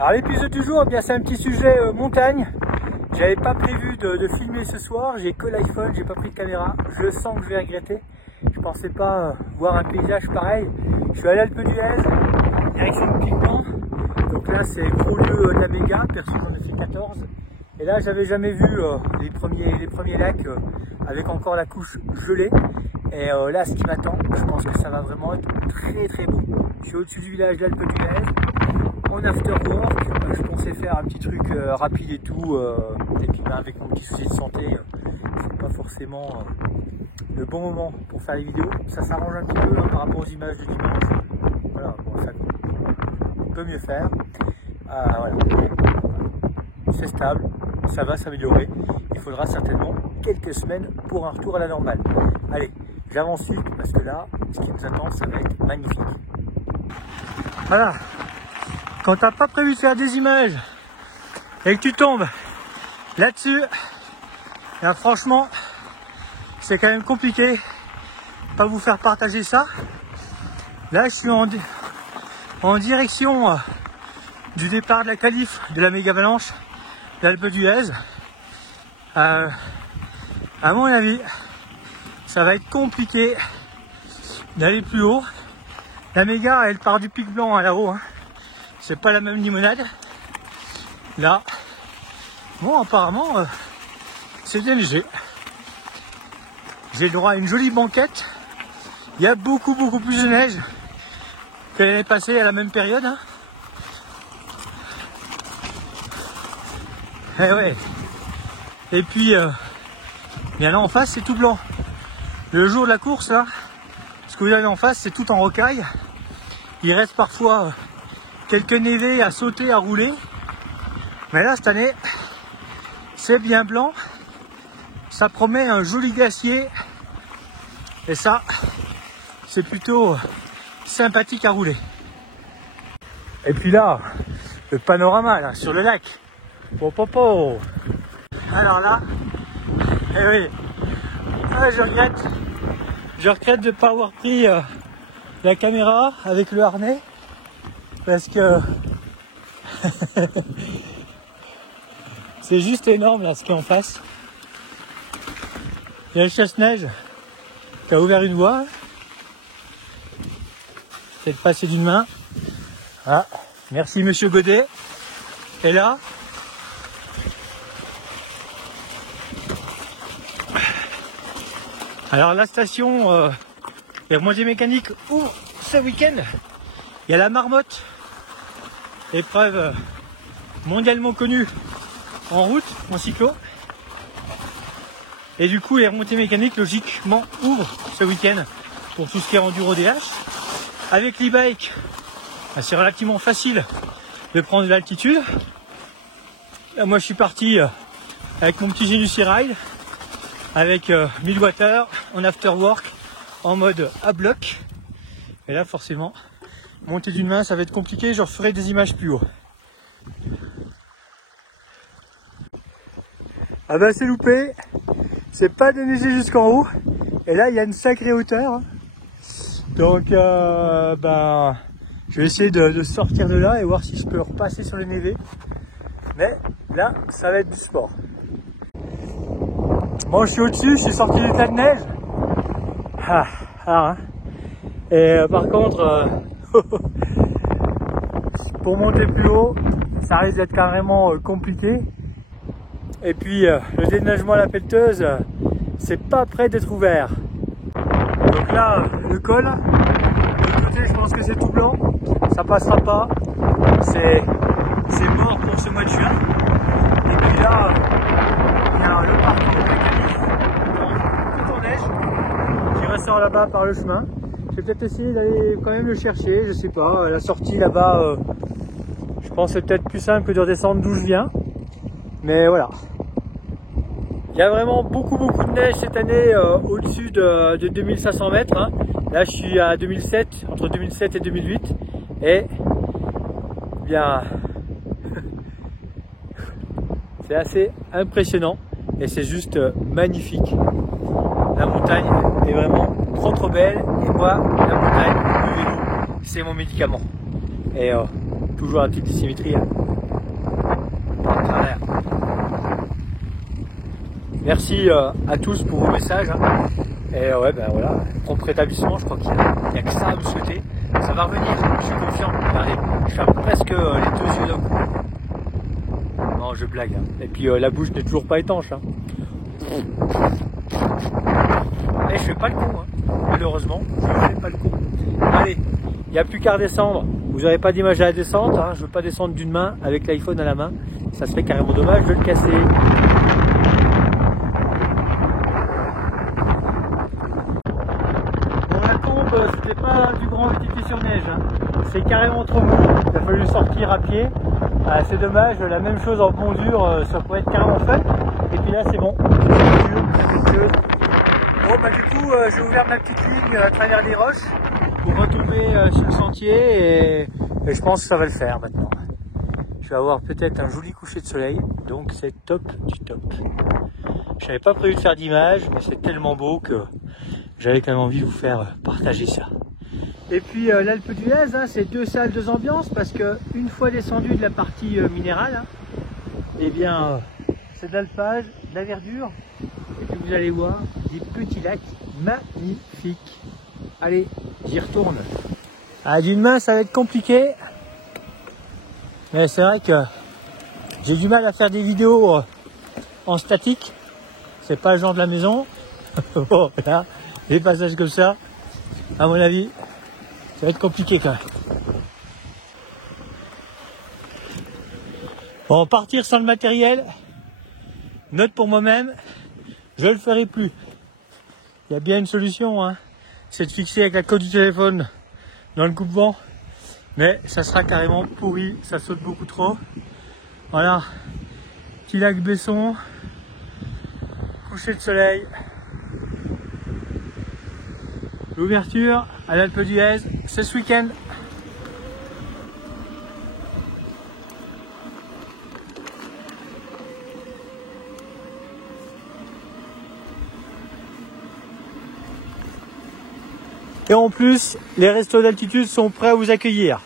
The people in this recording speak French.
Alors l'épisode du jour, eh bien c'est un petit sujet montagne. J'avais pas prévu de filmer ce soir, j'ai que l'iPhone, j'ai pas pris de caméra. Je sens que je vais regretter. Je pensais pas voir un paysage pareil. Je suis à l'Alpe d'Huez, direction de Pic-Blanc. Donc là c'est gros lieu de la méga, perso j'en ai fait 14. Et là j'avais jamais vu les premiers lacs avec encore la couche gelée. Et là ce qui m'attend, je pense que ça va vraiment être très beau. Je suis au-dessus du village d'Alpe d'Huez. En after work, je pensais faire un petit truc rapide et tout, et puis avec mon petit souci de santé, c'est pas forcément le bon moment pour faire les vidéos. Ça s'arrange un petit peu par rapport aux images de dimanche. Voilà, bon, ça on peut mieux faire. Voilà. C'est stable, ça va s'améliorer. Il faudra certainement quelques semaines pour un retour à la normale. Allez, j'avance vite parce que là, ce qui nous attend, ça va être magnifique. Voilà. Quand t'as pas prévu de faire des images et que tu tombes là-dessus, là franchement, c'est quand même compliqué de pas vous faire partager ça. Là, je suis en direction du départ de la qualif de la méga avalanche d'Alpe d'Huez. À mon avis, ça va être compliqué d'aller plus haut. La méga, elle part du Pic-Blanc à là-haut. Hein. C'est pas la même limonade. Là, bon, apparemment, c'est bien léger. J'ai le droit à une jolie banquette. Il y a beaucoup plus de neige que l'année passée à la même période. Hein. Et ouais. Et puis, bien là en face, c'est tout blanc. Le jour de la course, là, ce que vous avez en face, c'est tout en rocaille. Il reste parfois quelques névés à sauter, à rouler. Mais là, cette année, c'est bien blanc. Ça promet un joli glacier. Et ça, c'est plutôt sympathique à rouler. Et puis là, le panorama là, sur le lac. Popo. Alors là, eh oui, je regrette de ne pas avoir pris la caméra avec le harnais. Parce que c'est juste énorme là ce qui est en face. Il y a le chasse-neige qui a ouvert une voie. Peut-être passer d'une main. Ah, merci Monsieur Godet. Et là, alors la station les remontées mécaniques ouvre ce week-end. Il y a la marmotte, épreuve mondialement connue en route, en cyclo. Et du coup, les remontées mécaniques, logiquement, ouvrent ce week-end pour tout ce qui est enduro DH. Avec l'e-bike, c'est relativement facile de prendre de l'altitude. Là, moi, je suis parti avec mon petit Genus e-ride, avec 1000 watt en after work, en mode à bloc. Et là, forcément, monter d'une main, ça va être compliqué, je referai des images plus haut. Ah bah c'est loupé, c'est pas déneigé jusqu'en haut, et là il y a une sacrée hauteur. Hein. Donc je vais essayer de sortir de là et voir si je peux repasser sur le névé. Mais là, ça va être du sport. Bon, je suis au-dessus, je suis sorti du tas de neige. Hein. Et par contre, pour monter plus haut, ça risque d'être carrément compliqué. Et puis le déneigement à la pelleteuse, c'est pas prêt d'être ouvert. Donc là, le col, de l'autre côté, je pense que c'est tout blanc, ça passera pas. C'est mort pour ce mois de juin. Et puis là, il y a le parcours de la qualif, tout en neige, qui ressort là-bas par le chemin. Je vais peut-être essayer d'aller quand même le chercher, je sais pas, la sortie là-bas, je pense que c'est peut-être plus simple que de redescendre d'où je viens. Mais voilà. Il y a vraiment beaucoup de neige cette année au-dessus de 2500 mètres. Hein. Là je suis à 2007, entre 2007 et 2008. Et bien c'est assez impressionnant et c'est juste magnifique. La montagne est vraiment trop belle et moi la montagne, le vélo, c'est mon médicament. Et toujours la petite dissymétrie. Hein. en travers. Merci à tous pour vos messages. Hein. Et ouais, ben voilà, prompt rétablissement, je crois qu'il n'y a que ça à vous souhaiter. Ça va revenir, je suis confiant. Regardez, je ferme presque les 2 yeux d'un coup. Non, je blague. Hein. Et puis la bouche n'est toujours pas étanche. Hein. Et je fais pas le con, hein. Malheureusement, je ne fais pas le con. Allez, il n'y a plus qu'à redescendre. Vous n'aurez pas d'image à la descente. Hein. Je ne veux pas descendre d'une main avec l'iPhone à la main. Ça serait carrément dommage de le casser. Bon, la tombe, c'était pas du grand VTT sur neige. Hein. C'est carrément trop mou. Il a fallu sortir à pied. Ah, c'est dommage. La même chose en bondure, ça pourrait être carrément fun. Et puis là, c'est bon. Bon, bah du coup, j'ai ouvert ma petite ligne à travers les roches pour retomber sur le sentier et je pense que ça va le faire maintenant. Je vais avoir peut-être un joli coucher de soleil, donc c'est top du top. Je n'avais pas prévu de faire d'image, mais c'est tellement beau que j'avais quand même envie de vous faire partager ça. Et puis l'Alpe d'Huez, hein, c'est 2 salles, 2 ambiances, parce que une fois descendu de la partie minérale, hein, eh bien c'est de l'alpage, de la verdure, et puis vous allez voir des petits lacs magnifiques. Allez, j'y retourne. Ah, d'une main ça va être compliqué, mais c'est vrai que j'ai du mal à faire des vidéos en statique. C'est pas le genre de la maison. Bon, là, des passages comme ça, à mon avis, ça va être compliqué quand même. Bon, partir sans le matériel, note pour moi-même, je le ferai plus. Il y a bien une solution, hein, c'est de fixer avec la coque du téléphone dans le coupe-vent, mais ça sera carrément pourri, ça saute beaucoup trop. Voilà, petit lac Besson, coucher de soleil, l'ouverture à l'Alpe d'Huez, c'est ce week-end. Et en plus, les restos d'altitude sont prêts à vous accueillir.